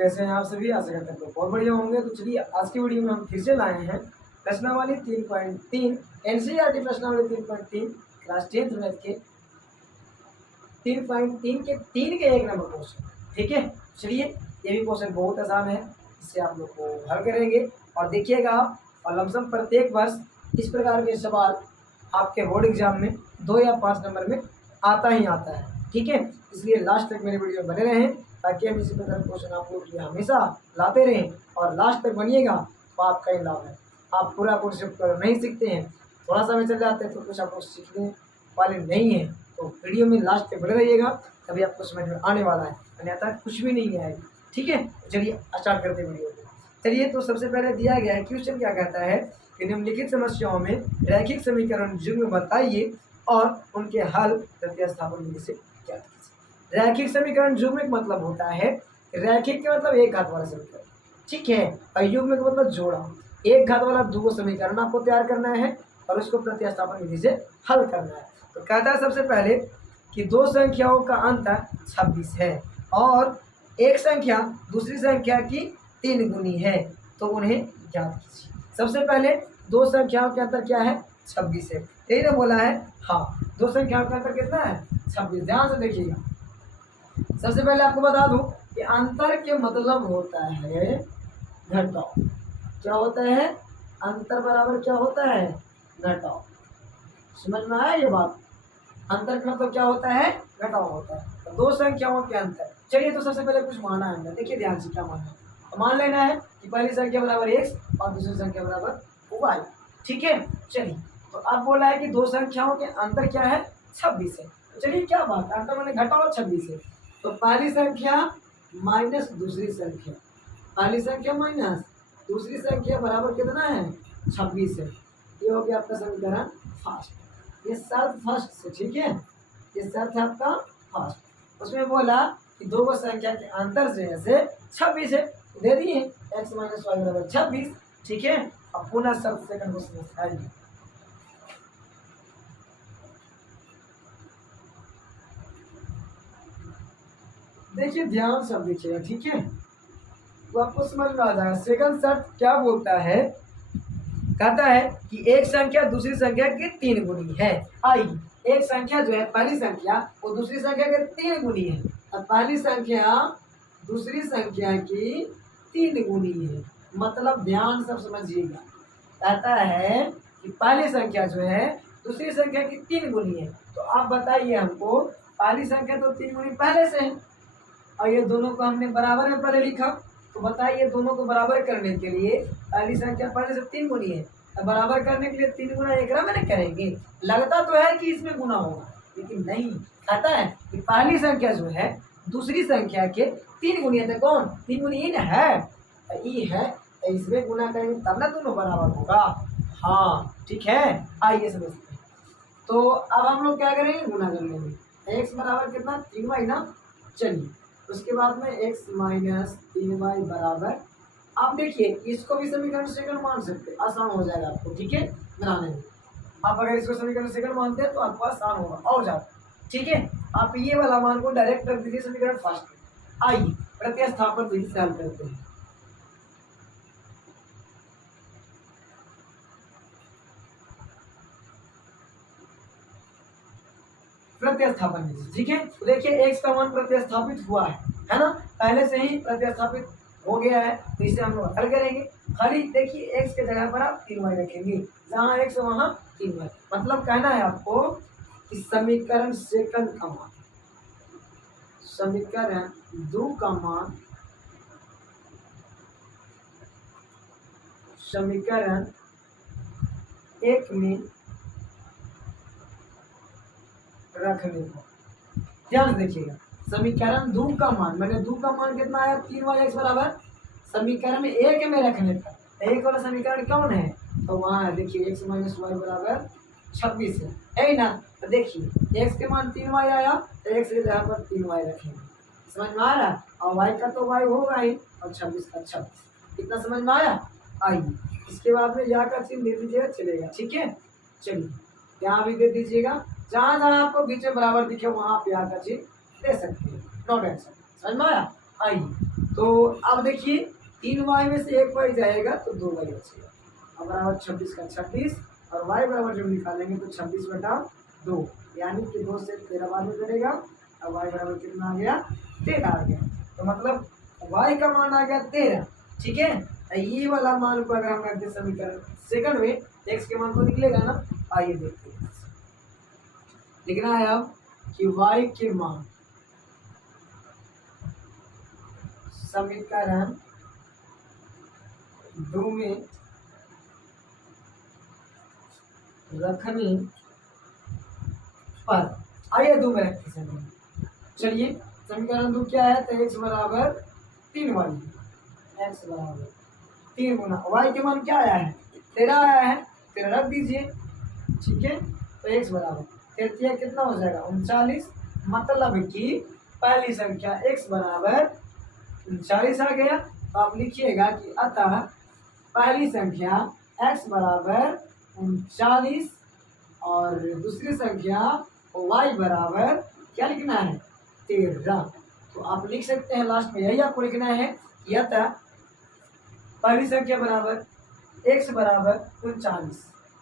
कैसे हैं आप सभी? आशा करते हैं तो बहुत बढ़िया होंगे। तो चलिए आज की वीडियो में हम फिर से लाए हैं प्रश्नावली 3.3 एनसीईआरटी प्रश्नावली 3.3 क्लास 10th मैथ के 3.3 के 3 के 1 नंबर क्वेश्चन। ठीक है, चलिए ये भी क्वेश्चन बहुत आसान है, इससे आप लोग को हल करेंगे और देखिएगा आप। और लमसम प्रत्येक वर्ष इस प्रकार के सवाल आपके बोर्ड एग्जाम में 2 या 5 नंबर में आता ही आता है। ठीक है, इसलिए लास्ट तक मेरे वीडियो बने रहें ताकि हम इसी प्रकार क्वेश्चन आप लोग के लिए हमेशा लाते रहें और लास्ट तक बनिएगा तो आपका ही लाभ है। आप पूरा कोर्स कर नहीं सीखते हैं, थोड़ा सा में चल जाते हैं तो कुछ आप लोग सीखने वाले नहीं हैं। तो वीडियो में लास्ट तक बने रहिएगा, तभी आपको समझ में आने वाला है, अन्यथा कुछ भी नहीं आएगा। ठीक है, चलिए स्टार्ट करते हैं वीडियो को। चलिए तो सबसे पहले दिया गया है क्वेश्चन क्या कहता है कि निम्नलिखित समस्याओं में रैखिक समीकरण युग्म बताइए और उनके हल प्रतिस्थापन विधि से ज्ञात कीजिए। रैखिक समीकरण युग्म का मतलब होता है, रैखिक का मतलब एक घात वाला समीकरण, ठीक है, और युग्म का मतलब जोड़ा। एक घात वाला दो समीकरण आपको तैयार करना है और उसको प्रतिस्थापन विधि से हल करना है। तो कहता है सबसे पहले कि दो संख्याओं का अंतर 26 है और एक संख्या दूसरी संख्या की 3 गुनी है, तो उन्हें ज्ञात कीजिए। सबसे पहले दो संख्याओं के अंतर क्या है? 26 है, यही ना बोला है। हाँ, दो संख्याओं का अंतर कितना है? 26। ध्यान से देखिएगा। सबसे पहले आपको बता दूं कि अंतर के मतलब होता है घटाओ। क्या होता है? अंतर बराबर क्या होता है? घटाओ। समझ में आया ये बात? अंतर का मतलब क्या होता है? घटाओ होता है। तो दो संख्याओं के अंतर। चलिए तो सबसे पहले कुछ माना है, देखिए ध्यान से क्या माना है। तो मान लेना है कि पहली संख्या बराबर x और दूसरी संख्या बराबर y। ठीक है, चलिए तो अब बोला है कि दो संख्याओं के अंतर क्या है? 26 है। तो चलिए क्या बात है, अंतर मैंने घटाओ 26 है। तो पहली संख्या माइनस दूसरी संख्या, पहली संख्या माइनस दूसरी संख्या बराबर कितना है? 26 है। ये हो गया आपका समीकरण फर्स्ट। ये शर्त फर्स्ट से, ठीक है, ये शर्त है आपका फर्स्ट। उसमें बोला कि दो को संख्या के अंतर से ऐसे 26 है, दे दिए x माइनस वाई बराबर 26। ठीक है, अब पुनः शर्त सेकंड को समझाइए। देखिए ध्यान से देखिएगा, ठीक है, तो आपको समझ में आ जाएगा। सेकंड शर्त क्या बोलता है? कहता है कि एक संख्या दूसरी संख्या की 3 गुनी है। आई एक संख्या जो है पहली संख्या वो दूसरी संख्या के 3 गुनी है, और पहली संख्या दूसरी संख्या की 3 गुनी है। मतलब ध्यान सब समझिएगा। कहता है कि पहली संख्या जो है दूसरी संख्या की 3 गुनी है। तो आप बताइए हमको, पहली संख्या तो 3 गुनी पहले से है और ये दोनों को हमने बराबर में पहले लिखा। तो बताइए दोनों को बराबर करने के लिए पहली संख्या पहले से 3 गुनी है, बराबर करने के लिए 3 गुना एक में करेंगे। लगता तो है कि इसमें गुना होगा, लेकिन नहीं। कहता है कि पहली संख्या जो है दूसरी संख्या के 3 गुनी है। तो कौन 3 गुनी? इन है, ई है, तो इसमें गुना करेंगे तब ना दोनों बराबर होगा। हाँ ठीक है, आइए समझते हैं। तो अब हम लोग क्या करेंगे? गुना कर लेंगे। x बराबर कितना? 3y ना। चलिए उसके बाद में x माइनस 3y बराबर, आप देखिए इसको भी समीकरण सेकंड मान सकते हैं, आसान हो जाएगा आपको। ठीक है, बनाने में आप अगर इसको समीकरण सेकंड मानते हैं तो आपको आसान होगा और ज्यादा। ठीक है, आप ये वाला मान को डायरेक्ट कर दीजिए समीकरण फर्स्ट में। आइए प्रतिस्थापन विधि से हल करते हैं। प्रतिस्थापन विधि, ठीक है, तो देखिए x का मान प्रतिस्थापित हुआ है ना, पहले से ही प्रतिस्थापित हो गया है, तो इसे हम लोग हल करेंगे। खाली देखिए x के जगह पर आप 3y रखेंगे, जहाँ x वहाँ 3y। मतलब कहना है आपको कि समीकरण सेकंड का मान, समीकरण 2 का मान समीकरण 1 में रखने को। ध्यान से देखिएगा, समीकरण 2 का मान, मैंने 2 का मान कितना आया? 3y बराबर समीकरण 1 में रखने पर। एक वाला समीकरण कौन है? तो वहाँ है, देखिए x माइनस वाई बराबर 26 है ना। तो देखिए x के मान 3y आया, तो x की जगह पर 3y रखेंगे। समझ में आ रहा? और y का तो y होगा ही, और 26 का 26। कितना समझ में आया? आइए इसके बाद में यहाँ का चिन्ह दे दीजिएगा, चलेगा। ठीक है, चलिए यहाँ भी दे दीजिएगा, जहाँ जहाँ आपको बीच में बराबर दिखे वहाँ आप यहाँ का चिन्ह दे सकते हैं। No tension. समझ में आया? आइए तो अब देखिए 3y में से 1y जाएगा तो 2y बचेगा। अब बराबर 26 का 26 और y बराबर जब निकालेंगे तो 26/2 यानी कि 2 से 13 बाद में करेगा। अब y बराबर कितना आ गया 13 आ गया। तो मतलब y का मान आ गया 13। ठीक है, ये वाला मान को अगर हम रखते समीकरण सेकंड में x के मान को निकलेगा ना। आइए देखते हैं, लिखना है अब कि y के मान समीकरण 2 में रखने पर, आइए 2 में रखते समीकरण। चलिए समीकरण 2 क्या है, तो x बराबर 3y, x बराबर 3 गुना y के मान क्या आया है 13 आया है, 13 रख दीजिए। ठीक है, तो x बराबर 13 कितना हो जाएगा 39। मतलब कि पहली संख्या x बराबर 39 आ गया। तो आप लिखिएगा कि अतः पहली संख्या x बराबर 39 और दूसरी संख्या y बराबर क्या लिखना है 13। तो आप लिख सकते हैं लास्ट में यही आपको लिखना है कि अतः पहली संख्या बराबर x बराबर 39,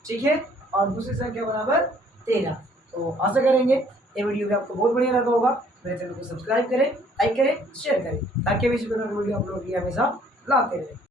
ठीक है, और दूसरी संख्या बराबर 13। तो आशा करेंगे ये वीडियो भी आपको बहुत बढ़िया लगा होगा। मेरे चैनल को सब्सक्राइब करें, लाइक करें, शेयर करें ताकि इसी प्रकार की वीडियो आप लोगों के लिए हमेशा लाते रहें।